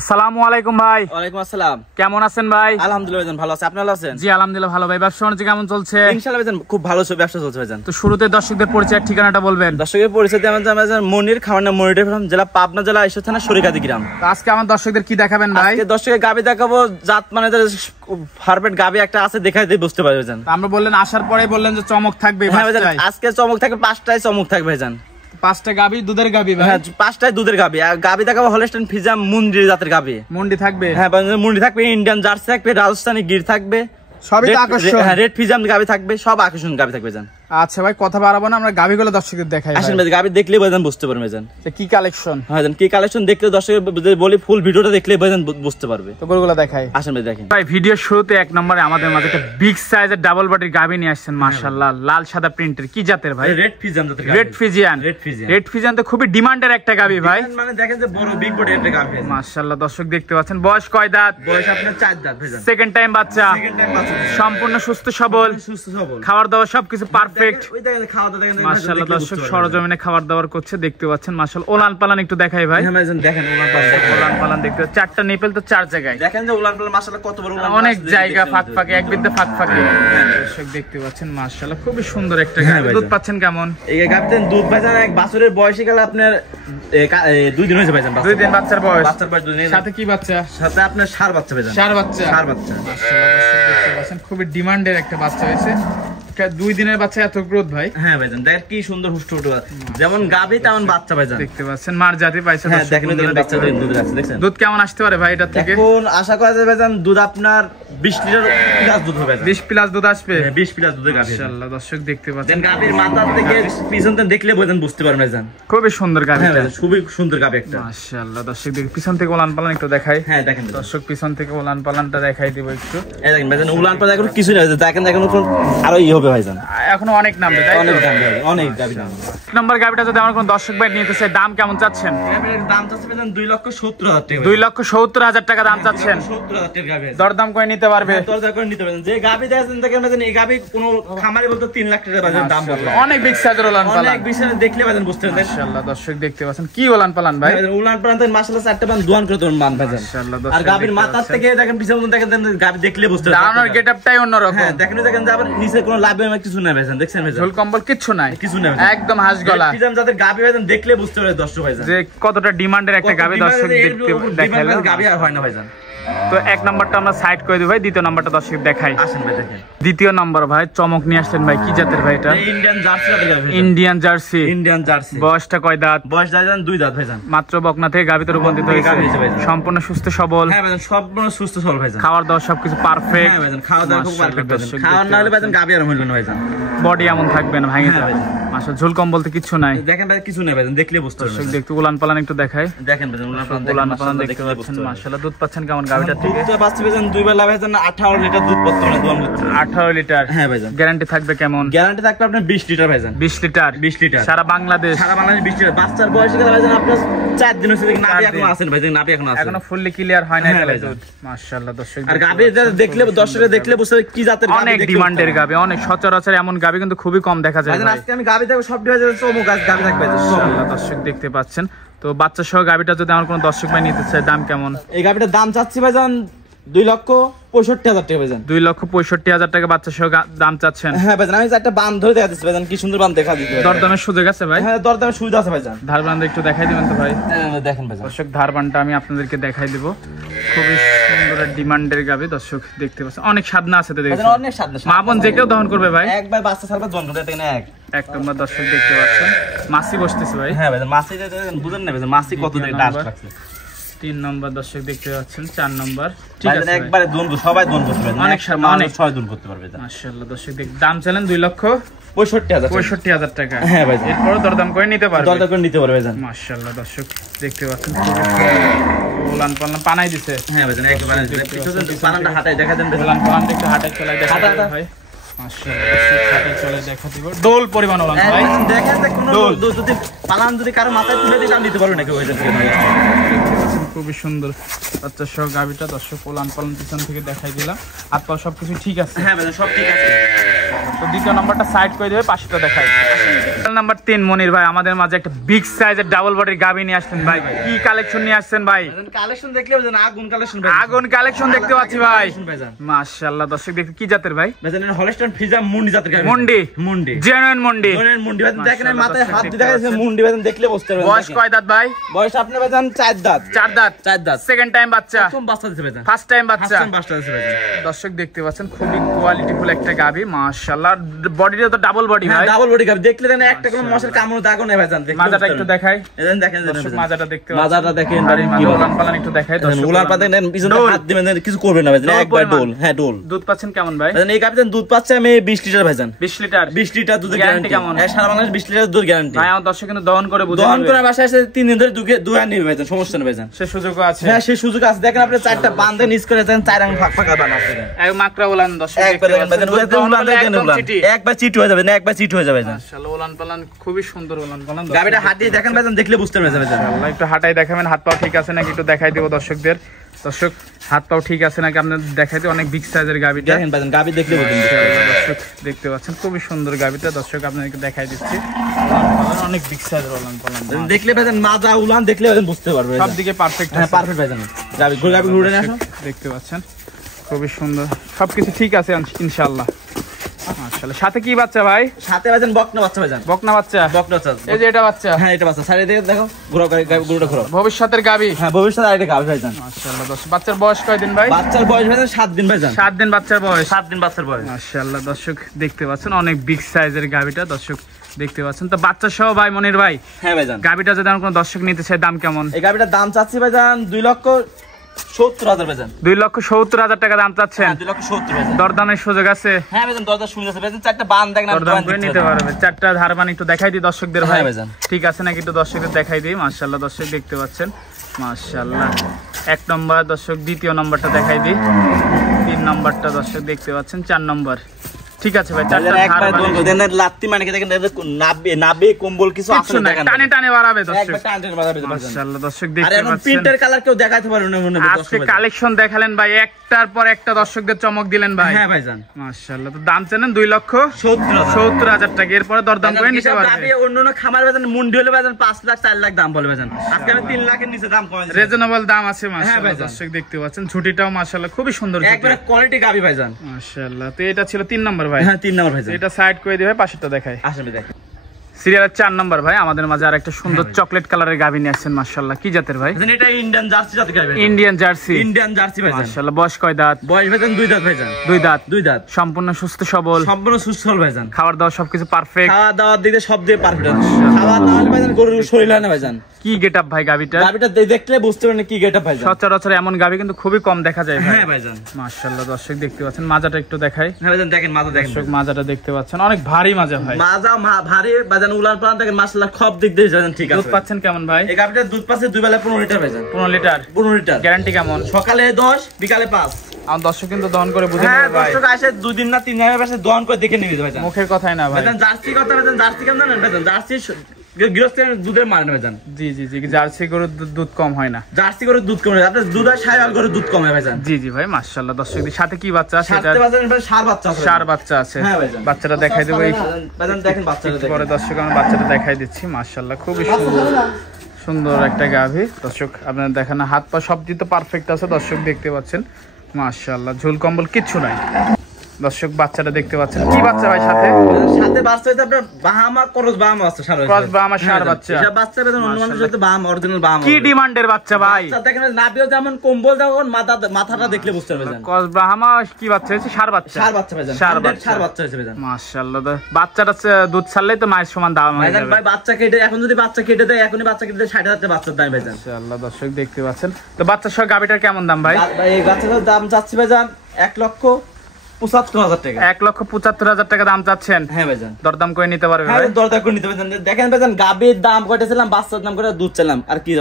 আসসালামু আলাইকুম ভাই। ওয়ালাইকুম আসসালাম। কেমন আছেন ভাই? আলহামদুলিল্লাহ ভাইজান, ভালো আছি। আপনি ভালো আছেন? জি আলহামদুলিল্লাহ ভালো ভাই। ব্যবসা বাণিজ্য কেমন চলছে? ইনশাআল্লাহ ভাইজান খুব ভালো ব্যবসা চলছে ভাইজান। তো শুরুতে দর্শকদের পরিচয় ঠিকানাটা বলবেন। দর্শকের পরিচয় ভাইজান মনির, খাওয়ার নাম মনির ফার্ম, জেলা পাবনা, জেলা ঈশ্বর থানা, সরিকাদি গ্রাম। তো আজকে আমার দর্শকদের কি দেখাবেন ভাই? আজকে দর্শকের গাবি দেখাবো, জাত মানে পারফেক্ট গাবি একটা আছে, দেখাই দিয়ে বুঝতে পারবে ভাইজান। আমরা বললেন আসার পরেই বললেন যে চমক থাকবে। হ্যাঁ ভাইজান, আজকে চমক থাকবে, 5টায় চমক থাকবে ভাইজান। 5টা গাবি, দুধের গাবি ভাই? হ্যাঁ 5টায় দুধের গাবি। আর গাবি দেখাবো হলস্টাইন ফ্রিজিয়ান মুন্ডি জাতের গাবি। মুন্ডি থাকবে? হ্যাঁ মুন্ডি থাকবে, ইন্ডিয়ান জার্সি থাকবে, রাজস্থানী গির থাকবে, সবই তো আকর্ষণ। হ্যাঁ রেড ফ্রিজিয়ান গাবি থাকবে, সব আকর্ষণ গাবি থাকবে ভাইজান। আচ্ছা ভাই কথা বাড়াবো না, আমরা গাবিগুলো দর্শকদের দেখাই। আসেন ভাই, গাবি দেখলে ভাইজান বুঝতে পারবে ভাইজান কি কালেকশন। হ্যাঁ কি কালেকশন দেখলে দর্শকের বলি, ফুল ভিডিওটা দেখলে ভাইজান বুঝতে পারবে। তো গরুগুলো দেখাই। আসেন ভাই দেখেন। ভাই ভিডিও শুরুতে এক নম্বরে আমাদের মাঝে একটা বিগ সাইজের ডাবল বডির গাবি নিয়ে আসছেন মাশাআল্লাহ, লাল সাদা প্রিন্টের। কি জাতের ভাই? রেড ফ্রিজিয়ান জাতের গাবি। Red Friesian. রেড ফ্রিজিয়ান তো খুবই ডিমান্ডের একটা গাবি ভাই। মানে দেখেন যে বড় বিগ বডি একটা গাবি মাশাআল্লাহ। দর্শক দেখতে পাচ্ছেন, বয়স কয় দাঁত? বয়স আপনার 4 দাঁত ভাইজান। সেকেন্ড টাইম বাচ্চা। সম্পূর্ণ সুস্থ সবল, খাবার দাবার সবকিছু পারফেক্ট। ওই দেখেন খাওয়া দাওয়া দেখেন মাশাআল্লাহ। দর্শক সরজমিনে খাবার দাবার করছে, দেখতে পাচ্ছেন মাশাআল্লাহ। ওলান পালান একটু দেখাই ভাই। হ্যাঁ ভাইজান দেখেন ওলান পালান দেখতে, 4টা নিপেল তো 4 জায়গায়। দেখেন যে ওলান পালান মাশাআল্লাহ কত বড় ওলান, অনেক জায়গা ফাঁক ফাঁকে, এক বিন্দু ফাঁক ফাঁকে। দর্শক দেখতে পাচ্ছেন মাশাআল্লাহ খুবই সুন্দর একটা গাবি। দুধ পাচ্ছেন কেমন? এই গাবিতে দুধ ভাইজান এক বছরের বয়সে গেল আপনার 2 দিন হয়েছে ভাইজান। 2 দিন বাচ্চার বয়স। বাচ্চার বয়স 2 দিন। সাথে কি বাচ্চা? সাথে আপনার ষাঁড় বাচ্চা ভাইজান। ষাঁড় বাচ্চা। মাশাআল্লাহ দর্শক দেখতে পাচ্ছেন খুবই ডিমান্ডের একটা বাচ্চা হয়েছে। 2 দিনের বাচ্চা এত গ্রোথ ভাই। হ্যাঁ ভাইজান দেখেন কি সুন্দর হুষ্ট যেমন গাবি তেমন বাচ্চা ভাইজান। দেখতে পাচ্ছেন মার জাতি পাইছে। হ্যাঁ দেখেন বাচ্চা দুধ আছে দেখছেন। দুধ কেমন আসতে পারে ভাই এটা থেকে? এখন আশা করা যায় ভাইজান দুধ আপনার 20 লিটার প্লাস দুধ হবে। 20 প্লাস দুধ আসবে? 20 প্লাস দুধের গাবি। মাশাআল্লাহ দর্শক দেখতে পাচ্ছেন। দেন গাবির মাথা থেকে পিছন থেকে দেখলে ভাইজান বুঝতে পারবেন ভাইজান। খুবই সুন্দর গাবি। হ্যাঁ খুবই সুন্দর গাবি একটা। মাশাআল্লাহ দর্শক দেখি পিছন থেকে ওলান পালান একটু দেখাই। হ্যাঁ দেখেন দর্শক পিছন থেকে ওলান পালানটা দেখাই দিব একটু। এই দেখেন ভাইজান ওলান পালান এখন কিছু না দেখেন আরো হবে ভাইজান। এখনো অনেক নামবে তাই? অনেক গাবি নাম। এক নম্বর গাবিটা যদি আমার কোন দর্শক ভাই নিতে চায়, দাম কেমন চাচ্ছেন? দাম চাচ্ছে ভাইজান 2,70,000 টাকা। 2,70,000 টাকা দাম চাচ্ছেন? 2,70,000 টাকা গাবি। দরদাম করে নিতে পারবে? দরদাম করে নিতে পারবেন। যে গাবি দেখেন ভাইজান এই গাবি কোন খামারে বলতে 3 লাখ টাকা বাজার দাম বলে। অনেক বিগ সাইজের ওলান পালান। অনেক বিশাল দেখলে ভাইজান বুঝতে পারবেন। মাশাআল্লাহ দর্শক দেখতে পাচ্ছেন কি ওলান পালান ভাই। ওলান পালান মাশাআল্লাহ 4টা পান দোয়ান করে তোর মান ভাইজান। মাশাআল্লাহ আর গাবির মাথার থেকে দেখেন পিছন দেখেন গাবি দেখলে বুঝতে পারবেন। দাঁড়ানোর গেটআপটাই অন্যরকম। হ্যাঁ দেখেন যে আবার নিচে কোনো লাভে কিছু নাই ভাইজান। দেখছেন ভাইজান ঝোল কম্বল কিছু নাই, কিছু নাই একদম হাঁস গলা। পিছন যাদের গাবি ভাইজান দেখলে বুঝতে পারবে দর্শক ভাইজান যে কতটা ডিমান্ডের একটা গাবি। দর্শক দেখতে দেখাইলাম গাবি আর হয় না ভাইজান। তো এক নাম্বারটা আমরা সাইড করে দিই ভাই, দ্বিতীয় নাম্বারটা দর্শক দেখাই। আসেন ভাই দেখেন। দ্বিতীয় নাম্বার ভাই চমক নিয়ে আসছেন ভাই, কি জাতের ভাই এটা? ইন্ডিয়ান জার্সি জাতের গাবি। Indian jersey. Indian jersey. বয়সটা কয় দাঁত? বয়স ভাইজান 2 দাঁত ভাইজান। মাত্র বকনা থেকে গাবিতে রূপান্তরিত হয়েছে। সম্পূর্ণ সুস্থ সবল। হ্যাঁ ভাইজান সম্পূর্ণ সুস্থ সবল ভাইজান। খাবার দাবার সবকিছু পারফেক্ট। হ্যাঁ ভাইজান খাওয়া দাওয়া খুব পারফেক্ট ভাইজান। খাওয়া না হলে ভাইজান গাবি আর হইল না ভাইজান। বডি এমন থাকবে না ভাঙে যাবে। মাশাআল্লাহ ঝোল কম বলতে কিছু নাই। দেখেন ভাই কিছু নাই ভাইজান দেখলে বুঝতে পারবেন। দর্শক দেখতে উলান পালান একটু দেখাই। দেখেন ভাইজান উলান পালান দেখতে পাচ্ছেন মাশাআল্লাহ। দুধ পাচ্ছেন কেমন গাবিটা থেকে? দুধ পাচ্ছি ভাইজান 2 বেলা ভাইজান 18 লিটার দুধ পাচ্ছে না দোয়ান করতে। 18 লিটার? হ্যাঁ ভাইজান। গ্যারান্টি থাকবে কেমন? গ্যারান্টি থাকবে আপনার 20 লিটার ভাইজান। 20 লিটার? 20 লিটার সারা বাংলাদেশ? সারা বাংলাদেশ 20 লিটার। বাচ্চার বয়স গেলে ভাইজান আপনার 4 দিন হইছে দেখি নাভি এখনো আছে ভাইজান। নাভি এখনো আছে, এখনো ফুললি ক্লিয়ার হয় না তাহলে দুধ। মাশাআল্লাহ দর্শক আর গাবি দেখলে দর্শকরা দেখলে বুঝতে পারবে কি জাতের গাবি। অনেক ডিমান্ডের গাবি, অনেক সচরাচর এমন গাবি কিন্তু খুবই কম দেখা যায় ভাই। আজকে আমি গাবি দেখব সব ডিভাইসে চমক গাবি থাকবে মাশাআল্লাহ। দর্শক দেখতে পাচ্ছেন। তো বাচ্চা সহ গাবিটা যদি আমার কোনো দর্শক ভাই নিতে চায়, দাম কেমন? এই গাবিটার দাম চাচ্ছি ভাইজান 2,65,000 টাকা ভাইজান। 2,65,000 টাকা বাচ্চা সহ দাম চাচ্ছেন? হ্যাঁ ভাইজান আমি একটা বান ধরে দেখা দিচ্ছি ভাইজান, কি সুন্দর বান দেখা দিচ্ছি। দরদামের সুযোগ আছে ভাই? হ্যাঁ দরদামের সুবিধা আছে ভাইজান। ধার বান্ড একটু দেখাই দিবেন তো ভাই? হ্যাঁ দেখেন ভাইজান। দর্শক ধার বান্ডটা আমি আপনাদেরকে দেখাই দিব। খুবই সুন্দর ডিমান্ডের গাবি। দর্শক দেখতে পাচ্ছেন অনেক স্বাদনা আছে তো দেখছেন। অনেক স্বাদ। মা বোন যে কেউ দহন করবে ভাই। একবার বাচ্চা ছাড়বে জন্ম দেয় না এক নম্বর দর্শক দেখতে পাচ্ছেন মাসি বসতেছে ভাই। হ্যাঁ ভাইজান মাসি বুঝেন না ভাইজান মাসি কত দিন ডাস্ট রাখছে। 3 নম্বর দর্শক দেখতে পাচ্ছেন। 4 নম্বর ঠিক ভাইজান আছে একবারে দোন সবাই দোন করতে পারবে। অনেক অনেক 6 দোন করতে পারবে। মাশাআল্লাহ দর্শক দাম চাইলেন 2,65,000 টাকা। হ্যাঁ ভাইজান এরপর দরদাম করে নিতে পারবে। দরদাম করে নিতে পারবে ভাইজান। মাশাআল্লাহ দর্শক দেখতে পাচ্ছেন উলান পালান পানাই দিছে। হ্যাঁ ভাইজান একবারে পিছনে পানাটা হাতায় দেখা দেন। উলান পালান একটু হাতায় চলাই দেখা ভাই। মাশাআল্লাহ হাতে চলে দেখা দিব ডোল পরিমাণ ওলান ভাই দেখেন যে কোনো দুধ যদি পালান যদি কারো মাথায় তুলে দিই দাম দিতে পারবে না কেউ এটা থেকে ভাই খুবই সুন্দর বাচ্চা সহ গাবিটা দর্শক ওলান পালন পিছন থেকে দেখাই দিলাম হাত পা সবকিছু ঠিক আছে হ্যাঁ ভাই সব ঠিক আছে তো দ্বিতীয় নাম্বারটা সাইড করে দেবে পাশেটা দেখাই নাম্বার 3 মনির ভাই আমাদের মাঝে একটা বিগ সাইজের ডাবল বডির গাবি নিয়ে আসছেন ভাই কি কালেকশন নিয়ে আসছেন ভাই কালেকশন দেখলে বুঝেন আগুন কালেকশন ভাই আগুন কালেকশন দেখতে পাচ্ছি ভাই মাশাআল্লাহ দর্শক দেখতে কি জাতের ভাই ভাইজান হলস্টাইন ফ্রিজিয়ান মুন্ডি জাতের গাবি মুন্ডি জেনুইন মুন্ডি ভাই দেখেন মাথায় হাত দিয়ে দেখা যাচ্ছে মুন্ডি ভাইজান দেখলে বুঝতে পারবেন বয়স কয় দাঁত ভাই বয়স আপনি ভাইজান 4 দাঁত 4 দাঁত সেকেন্ড টাইম বাচ্চা প্রথম বাচ্চা দিতে ভাইজান ফার্স্ট টাইম বাচ্চা দিতে ভাইজান দর্শক দেখতে পাচ্ছেন খুবই কোয়ালিটিফুল একটা গাবি মাশাআল্লাহ বডিটা তো ডাবল বডি ভাই ডাবল বডি গাবি দেখলে দেন একটা কোনো মশার কামড় দাগও নাই ভাইজান দেখলে মাজাটা একটু দেখাই দেখেন দর্শক মাজাটা দেখতে পাচ্ছেন মাজাটা দেখেন কি ওলান পালান একটু দেখাই দর্শক ওলান পালান দেন পিছনে হাত দিবেন কিছু করবে না ভাইজান একবার ডোল হ্যাঁ ডোল দুধ পাচ্ছেন কেমন ভাই ভাইজান এই গাবিতে দুধ পাচ্ছে আমি 20 লিটার ভাইজান 20 লিটার 20 লিটার দুধের গ্যারান্টি কেমন হ্যাঁ সারা বাংলাদেশ 20 লিটার দুধ গ্যারান্টি ভাই আমার দর্শক কিন্তু দহন করে বুঝে দহন করে বাসায় এসে 3 দিন ধরে দুধ নিবে ভাইজান সমস্যা নেই ভাইজান সে সুযোগও আছে হ্যাঁ সেই সুযোগ আছে দেখেন আপনি চারটা বাঁধে নিচ করে দেন চার আঙ্গুল ফাঁকা বানা আছে এক মাকড়া ওলান দর্শক একবার দেখেন ভাইজান উলান দেখেন উলান একবার চিট হয়ে যাবে না একবার চিট হয়ে যাবে ভাইজান মাশাআল্লাহ ওলান পালান খুবই সুন্দর ওলান পালান গাবিটা হাতিয়ে দেখেন ভাইজান দেখলে বুঝতে পারবেন ভাইজান আল্লাহ একটু হাঁটাই দেখাবেন হাত পা ঠিক আছে নাকি একটু দেখাই দেব দর্শকদের দর্শক হাত পাও ঠিক আছে নাকি আপনাদের দেখাই দিই অনেক বিগ সাইজের গাবিটা দেখেন ভাইজান গাবি দেখলে বুঝবেন দর্শক দেখতে পাচ্ছেন খুবই সুন্দর গাবিটা দর্শক আপনাদেরকে দেখাই দিচ্ছি অনেক বিগ সাইজের ওলান পালান দেখলে ভাইজান মাজা উলান দেখলে ভাইজান বুঝতে পারবে সব দিকে পারফেক্ট হ্যাঁ পারফেক্ট ভাইজান গাবি ঘুরে আসো দেখতে পাচ্ছেন খুবই সুন্দর সবকিছু ঠিক আছে ইনশাআল্লাহ মাশাআল্লাহ সাথে কি বাচ্চা ভাই সাথে ভাইজান বকনা বাচ্চা ভাইজান বকনা বাচ্চা এই যে এটা বাচ্চা হ্যাঁ এটা বাচ্চা সাইডে দেখো দেখো গরুটা ঘোরো ভবিষ্যতের গাবি হ্যাঁ ভবিষ্যতে আরেকটা গাবি ভাইজান মাশাআল্লাহ দর্শক বাচ্চার বয়স কয় দিন ভাই বাচ্চার বয়স ভাইজান 7 দিন ভাইজান 7 দিন বাচ্চার বয়স 7 দিন বাচ্চার বয়স মাশাআল্লাহ দর্শক দেখতে পাচ্ছেন অনেক বিগ সাইজের গাবিটা দর্শক দেখতে পাচ্ছেন তো বাচ্চা সহ ভাই মনির ভাই হ্যাঁ ভাইজান গাবিটা যদি কোনো দর্শক নিতে চায় দাম কেমন এই গাবিটার দাম চাচ্ছি ভাইজান 2,70,000 ভাইজান 2,70,000 টাকা দাম চাচ্ছেন 2,70,000 ভাইজান দরদামের সুযোগ আছে হ্যাঁ ভাইজান দরদাম শুনে আছে ভাইজান চারটা বান দেখেন দরদাম করে নিতে পারবে চারটা ধারবান একটু দেখাই দিই দর্শকদের ভাই হ্যাঁ ভাইজান ঠিক আছে নাকি একটু দর্শকদের দেখাই দিই মাশাআল্লাহ দর্শক দেখতে পাচ্ছেন মাশাআল্লাহ এক নম্বর দর্শক দ্বিতীয় নম্বরটা দেখাই দিই 3 নম্বরটা দর্শক দেখতে পাচ্ছেন 4 নম্বর ঠিক আছে ভাই চারটা একবার দোল দেন লাত্তি মানে কি দেখেন নাবে কম্বল কিছু আছে দেখেন টানে টানে বাড়াবে দর্শক একবার টানে বাড়াবে মাশাআল্লাহ দর্শক আর দেখতে এখন পাচ্ছেন প্রিন্টের কালার কেউ দেখাইতে পারবে না মনে হয় আজকে কালেকশন দেখালেন ভাই একটার পর একটা দর্শকদের চমক দিলেন ভাই হ্যাঁ ভাইজান মাশাআল্লাহ তো দাম জানেন 2,70,000 টাকা এরপর দরদাম করে নিতে পারবে আমি অন্যান্য খামার বাজার মুন্ডি হলে বাজার 5 লাখ 4 লাখ দাম বলে বাজার আজকে আমি 3 লাখের নিচে দাম কমাই দিছি রিজনেবল দাম আছে মাশাআল্লাহ দর্শক দেখতে পাচ্ছেন ছুটিটাও মাশাআল্লাহ খুবই সুন্দর একবারে কোয়ালিটি গাবি ভাইজান মাশাআল্লাহ তো এটা ছিল 3 নম্বর ভাই হ্যাঁ 3 নম্বর ভাইজান এটা সাইড করে দিবে পাশেরটা দেখাই আসলে দেখেন সিরিয়ালের 4 নম্বর ভাই আমাদের মাঝে আর একটা সুন্দর চকলেট কালারের গাবি নিয়ে আসছেন মাশাআল্লাহ কি জাতের ভাই এটা ইন্ডিয়ান জার্সি জাতের গাবি ইন্ডিয়ান জার্সি ভাইজান মাশাআল্লাহ বয়স কয় দাঁত বয়স ভাইজান 2 দাঁত ভাইজান 2 দাঁত সম্পূর্ণ সুস্থ সবল সম্পূর্ণ সুস্থ সবল ভাইজান খাবার দাবার সবকিছু পারফেক্ট খাওয়া দাওয়ার দিকে সব দিয়ে পারফেক্ট খাওয়া দাওয়া ভাইজান গরুর শরীর হয় না ভাইজান কি গেটআপ ভাই গাবিটা দেখলে বুঝতে পারেন কি গেটআপ ভাইজান সচরাচর এমন গাবি কিন্তু খুবই কম দেখা যায় হ্যাঁ ভাইজান মাশাআল্লাহ দর্শক দেখতে পাচ্ছেন মাজাটা একটু দেখাই হ্যাঁ ভাইজান দেখেন মাজা দেখেন দর্শক মাজাটা দেখতে পাচ্ছেন অনেক ভারী মাজা ভাই মাজা ভারী ভাইজান উলান পালান দেখেন মাশাআল্লাহ সব দিক দিয়ে ভাইজান ঠিক আছে দুধ পাচ্ছেন কেমন ভাই এই গাবিটার দুধ পাচ্ছে 2 বেলা 15 লিটার ভাইজান 15 লিটার 15 লিটার গ্যারান্টি কেমন সকালে 10 বিকালে 5 আমার দর্শক কিন্তু দহন করে বুঝে হ্যাঁ নেবে ভাই দর্শক আসে 2 দিন না 3 দিনের পাশে দহন করে দেখে নিবে ভাইজান মুখের কথাই না ভাই ভাইজান জার্সি কথা ভাইজান জার্সি কেমন জানেন ভাইজান জার্সি গৃহস্থের দুধের মান ভাইজান জি জি জি জার্সি গরুর দুধ কম হয় না জার্সি গরুর দুধ কম হয় আপনার দুধ আর সাইওয়াল গরুর দুধ কম হয় ভাইজান জি জি ভাই মাশাআল্লাহ দর্শক সাথে কি বাচ্চা আছে সাথে ভাইজান সার বাচ্চা আছে সার বাচ্চা আছে হ্যাঁ ভাইজান বাচ্চাটা দেখাই দেব এই ভাইজান দেখেন বাচ্চাটা দেখেন পরে দর্শক আমি বাচ্চাটা দেখাই দিচ্ছি মাশাআল্লাহ খুবই সুন্দর সুন্দর একটা গাভী দর্শক আপনারা দেখেন হাত পা সব দিতে পারফেক্ট আছে দর্শক দেখতে পাচ্ছেন মাশাআল্লাহ ঝুল কম্বল কিচ্ছু নাই দর্শক বাচ্চাটা দেখতে পাচ্ছেন কি বাচ্চা ভাই সাথে সাথে বাচ্চা হইছে আপনার বাহামা ক্রস বাহামা আছে সার ক্রস বাহামা সার বাচ্চা এটা বাচ্চা বেদন অন্য মানুষ হয়তো বাহামা অরিজিনাল বাহামা কি ডিমান্ডের বাচ্চা ভাই বাচ্চা দেখেন নাভিও যেমন কম্বল যেমন মাথাটা দেখলে বুঝতে পারবেন ক্রস বাহামা কি বাচ্চা হইছে সার বাচ্চা ভাইজান সার বাচ্চা হইছে ভাইজান মাশাআল্লাহ বাচ্চাটা দুধ ছাড়লেই তো মায়ের সমান দাম হয়ে ভাইজান যাবে ভাই বাচ্চা কেটে এখন যদি বাচ্চা কেটে দেয় এখনই বাচ্চা কেটে দেয় 60,000 টাকা বাচ্চার দাম ভাইজান মাশাআল্লাহ দর্শক দেখতে পাচ্ছেন তো বাচ্চার সহ গাবিটার কেমন দাম ভাই এই বাচ্চাটার দাম যাচ্ছে ভাইজান 1,75,000 টাকা। 1,75,000 টাকা দাম চাচ্ছেন? হ্যাঁ ভাইজান। দরদাম করে নিতে পারবে হ্যাঁ ভাই? দরদাম করে নিতে পারবেন। দেখেন ভাইজান গাবির দাম কয়টাছিলাম, বাচ্চার দাম করে দুধ চাইলাম, আর কি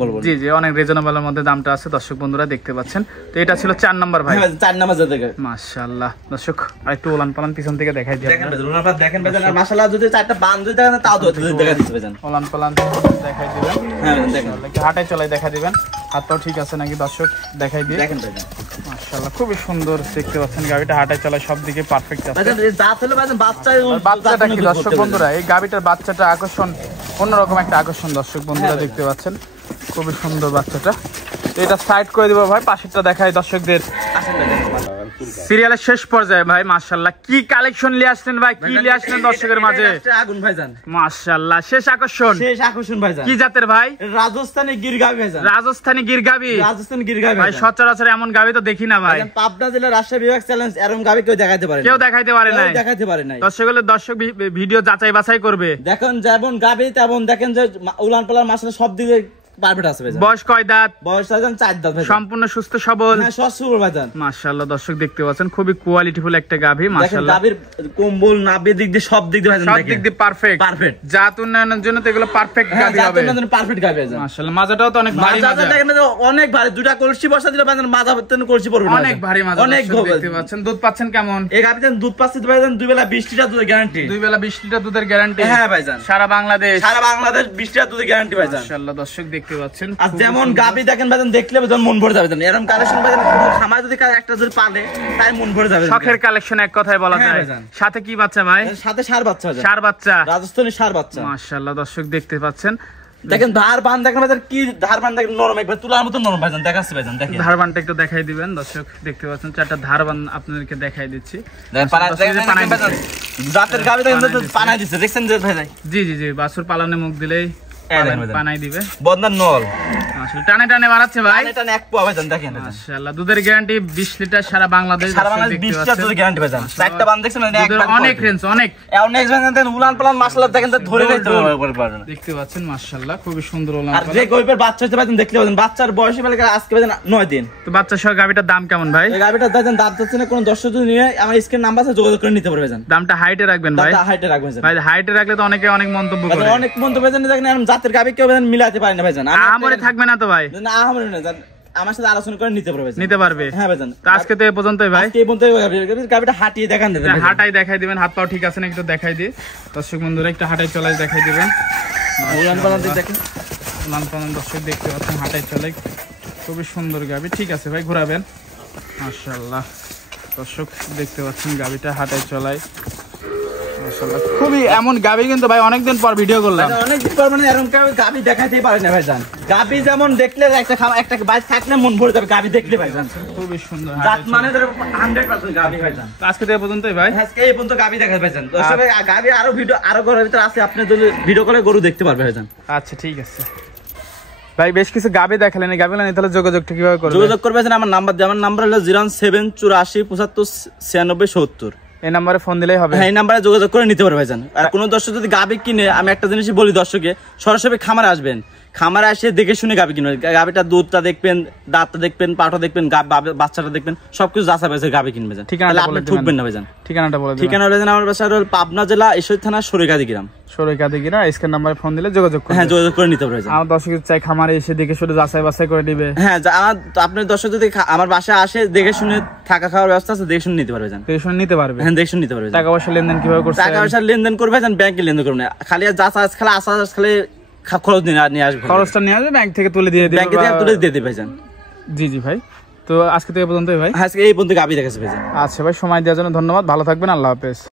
বলবো। জি জি, অনেক রিজনেবলের মধ্যে দামটা আছে দর্শক বন্ধুরা দেখতে পাচ্ছেন। তো এটা ছিল 4 নাম্বার ভাই। হ্যাঁ 4 নাম্বার জাতের। মাশাআল্লাহ দর্শক, আরেকটু ওলান পালান পিছন থেকে দেখাই দিই দেখেন আপনারা। ভাইজান ওনার দেখেন ভাইজান, আর মাশাআল্লাহ যদি 4টা বান যদি দেখেন তাও তো দেখা দিচ্ছে ভাইজান। ওলান পালান দেখাই দিবেন। হ্যাঁ দেখেন হাঁটায় চলাই দেখা দিবেন, হাতটাও ঠিক আছে নাকি দর্শক দেখাই দিয়ে। দেখেন ভাইজান মাশাআল্লাহ খুবই সুন্দর দেখতে পাচ্ছেন, গাবিটা হাঁটায় চলায় সব দিকে পারফেক্ট আছে। ভাইজান এই জাত হলো ভাইজান বাচ্চা, বাচ্চাটা কি দর্শক বন্ধুরা, এই গাবিটার বাচ্চাটা আকর্ষণ, অন্যরকম একটা আকর্ষণ দর্শক বন্ধুরা দেখতে পাচ্ছেন, খুবই সুন্দর বাচ্চাটা। তো এটা সাইড করে দিব ভাই, পাশেরটা দেখাই দর্শকদের। সিরিয়ালের শেষ পর্যায়ে ভাই মাশাআল্লাহ কি কালেকশন নিয়ে আসলেন ভাই, কি নিয়ে আসলেন দর্শকের মাঝে? আগুন ভাইজান মাশাআল্লাহ শেষ আকর্ষণ, শেষ আকর্ষণ ভাইজান। কি জাতের ভাই? রাজস্থানী গির গাবি ভাইজান। রাজস্থানী গির গাবি। রাজস্থানী গির গাবি ভাই সচরাচর এমন গাবি তো দেখি না ভাই। পাবনা জেলা রাজশাহী বিভাগ চ্যালেঞ্জ এরকম গাবি কেউ দেখাইতে পারে না, কেউ দেখাইতে পারে না, দেখাইতে পারে না। দর্শক ভিডিও যাচাই বাছাই করবে। দেখেন যেমন গাবি তেমন দেখেন যে উলান পালার মাসলে সব দিকে পারফেক্ট আছে ভাইজান। বয়স কয় দাঁত? বয়স ভাইজান 4 দাঁত ভাইজান। সম্পূর্ণ সুস্থ সবল। হ্যাঁ সুস্থ ভাইজান। মাশাআল্লাহ দর্শক দেখতে পাচ্ছেন, খুবই কোয়ালিটিফুল একটা গাভী দেখেন মাশাআল্লাহ। গাবির কম্বল নাভি দিক দিয়ে সব দিক দিয়ে ভাইজান সব দেখেন দিক দিয়ে পারফেক্ট। পারফেক্ট। জাত উন্নয়নের জন্য তো এগুলো পারফেক্ট হ্যাঁ গাভী জাত হবে। উন্নয়নের পারফেক্ট গাবি ভাইজান। মাশাআল্লাহ মাজাটাও তো অনেক ভারী মাজা মাজা। দেখেন তো অনেক ভারী, দুটা কলসি বসা দিলে ভাইজান মাজা ভর্তি কলসি পড়বে না। অনেক ভারী মাজা অনেক দর্শক দেখতে পাচ্ছেন। দুধ পাচ্ছেন কেমন? এই গাবিতে দুধ পাচ্ছি ভাইজান 2 বেলা 20 লিটার দুধের গ্যারান্টি। 2 বেলা 20 লিটার দুধের গ্যারান্টি। হ্যাঁ ভাইজান সারা বাংলাদেশ। সারা বাংলাদেশ 20 লিটার দুধের গ্যারান্টি ভাইজান। মাশাআল্লাহ দর্শক দেখতে পাচ্ছেন। আর যেমন গাবি দেখেন ভাইজান দেখলে ভাইজান মন ভরে যাবে। এরকম কালেকশন ভাইজান কোনো খামার যদি একটা যদি পালে তাই মন ভরে যাবে। শখের কালেকশন এক কথায় বলা হ্যাঁ যায়। ভাইজান। সাথে কি বাচ্চা ভাই? সাথে ষাঁড় বাচ্চা ভাইজান। ষাঁড় বাচ্চা। রাজস্থানী ষাঁড় বাচ্চা। মাশাআল্লাহ দর্শক দেখতে পাচ্ছেন। দেখেন ধার বান দেখেন ভাইজান, কি ধার বান দেখেন নরম, একবার তুলার মতো নরম ভাইজান। দেখাচ্ছি ভাইজান দেখেন ধারবানটা একটু দেখাই দিবেন দর্শক দেখতে পাচ্ছেন। 4টা ধারবান আপনাদেরকে দেখাই দিচ্ছি। দেখেন পানা দেখেন ভাইজান, জাতের গাবি দেখেন তো পানা দিচ্ছে দেখছেন যে ভাইজান। জি জি জি, বাছুর পালানে মুখ দিলেই পানাই দিবে। বদনার নল আসলে টানে টানে বাড়াচ্ছে ভাই। এটা এক পোয়া ভাইজান দেখেন। মাশাআল্লাহ দুধের গ্যারান্টি 20 লিটার সারা বাংলাদেশ। সারা বাংলাদেশ 20 লিটার দুধের গ্যারান্টি ভাইজান। চারটা বান দেখছেন মানে একবার অনেক রেঞ্জ অনেক। অনেক ভাইজান উলান পালান মাশাআল্লাহ দেখেন তো ধরে নিতে পারবে না। দেখতে পাচ্ছেন মাশাআল্লাহ খুবই সুন্দর উলান আর পালান। যে গইবের বাচ্চা হচ্ছে ভাইজান দেখলে ভাইজান, বাচ্চার বয়স বেলা আজকে ভাইজান 9 দিন। তো বাচ্চা সহ গাবিটার দাম কেমন ভাই? এই গাবিটা ভাইজান দাঁত যাচ্ছে না, কোন দর্শক যদি নিয়ে আমার স্ক্রিন নাম্বার আছে যোগাযোগ করে নিতে পারবে ভাইজান। দামটা হাইটে রাখবেন ভাই। দাঁতটা হাইটে রাখবেন ভাইজান। ভাই হাইটে রাখলে তো অনেকে অনেক মন্তব্য করে। ভাইজান অনেক মন্তব্য ভাইজান দেখেন এরকম জাতের গাবি কেউ ভাইজান মিলাতে পারে না ভাইজান। আমারে থাকবে না তো ভাই? না আমারে না জান, আমার সাথে আলোচনা করে নিতে পারবে ভাইজান। নিতে পারবে। হ্যাঁ ভাইজান। তো আজকে তো এই পর্যন্তই ভাই। এই পর্যন্ত গাবিটা হাঁটিয়ে দেখান দেবেন। হাঁটাই দেখাই দিবেন, হাত পাও ঠিক আছে নাকি একটু দেখাই দিই দর্শক বন্ধুরা। একটু হাঁটাই চলাই দেখাই দিবেন। উলান পালান দেখেন। উলান পালান দর্শক দেখতে পাচ্ছেন, হাঁটাই চলাই খুবই সুন্দর গাবি। ঠিক আছে ভাই ঘোরাবেন। মাশাআল্লাহ দর্শক দেখতে পাচ্ছেন গাবিটা হাঁটাই চলাই মাশাআল্লাহ খুবই এমন গাবি কিন্তু ভাই অনেকদিন পর ভিডিও করলাম। অনেকদিন পর মানে এরকম গাবি দেখাইতেই পারে না ভাইজান। গাবি যেমন দেখলে একটা বাইক থাকলে মন ভরে যাবে গাবি দেখলে ভাইজান। খুবই সুন্দর জাত মানে 100% গাবি ভাইজান। আজকে তো এই পর্যন্তই ভাই। আজকে এই পর্যন্ত গাবি দেখা ভাইজান। দর্শক গাবি আরো ভিডিও আরো ঘরের ভিতর আছে, আপনি যদি ভিডিও কলে গরু দেখতে পারবে ভাইজান। আচ্ছা ঠিক আছে ভাই, বেশ কিছু গাবি দেখালেন, এই গাবিগুলো নিতে হলে যোগাযোগটা কিভাবে করবে? যোগাযোগ করবে আমার নাম্বার দিয়ে, আমার নাম্বার হলো 07875 এই নম্বরে ফোন দিলেই হবে। হ্যাঁ এই নাম্বারে যোগাযোগ করে নিতে পারবে ভাইজান। আর কোন দর্শক যদি গাবি কিনে, আমি একটা জিনিসই বলি দর্শকে, সরাসরি খামারে আসবেন, খামারে এসে দেখে শুনে গাবি কিনবেন। গাবিটা দুধটা দেখবেন, দাঁতটা দেখবেন, পাটা দেখবেন, বাচ্চাটা দেখবেন, সবকিছু যাচাই বাছাই গাবি কিনবে ভাইজান। ঠিকানাটা আপনি বলে দিবেন। ঠকবেন না ভাইজান। ঠিকানাটা বলে দিবেন। ঠিকানা হলো আমার বাসা হলো পাবনা জেলা ঈশ্বরদী থানা সরিকাদি গ্রাম। সরকারি কিনা স্ক্রিন নাম্বারে ফোন দিলে যোগাযোগ করুন। হ্যাঁ যোগাযোগ করে নিতে পারবে ভাইজান। আমার দর্শক চাই খামারে এসে দেখে শুনে যাচাই বাছাই করে দিবে। হ্যাঁ আপনার দর্শক যদি আমার বাসায় আসে দেখে শুনে থাকা খাওয়ার ব্যবস্থা আছে, দেখে শুনে নিতে পারবে ভাইজান। দেখে শুনে নিতে পারবে। হ্যাঁ দেখে শুনে নিতে পারবে। টাকা পয়সা লেনদেন কিভাবে করছে? টাকা পয়সা লেনদেন করবে ভাইজান, ব্যাংকে লেনদেন করবে না, খালি যাচাই খালি খালি খরচ নিয়ে আসবে। খরচটা নিয়ে আসবে, ব্যাংক থেকে তুলে দিয়ে দিবে। ব্যাংকে থেকে তুলে দিয়ে দিবে ভাইজান। জি জি ভাই, তো আজকে তো এই পর্যন্তই ভাই। আজকে এই পর্যন্ত গাবি দেখেছে ভাইজান। আচ্ছা ভাই, সময় দেওয়ার জন্য ধন্যবাদ। ভালো থাকবেন, আল্লাহ হাফেজ।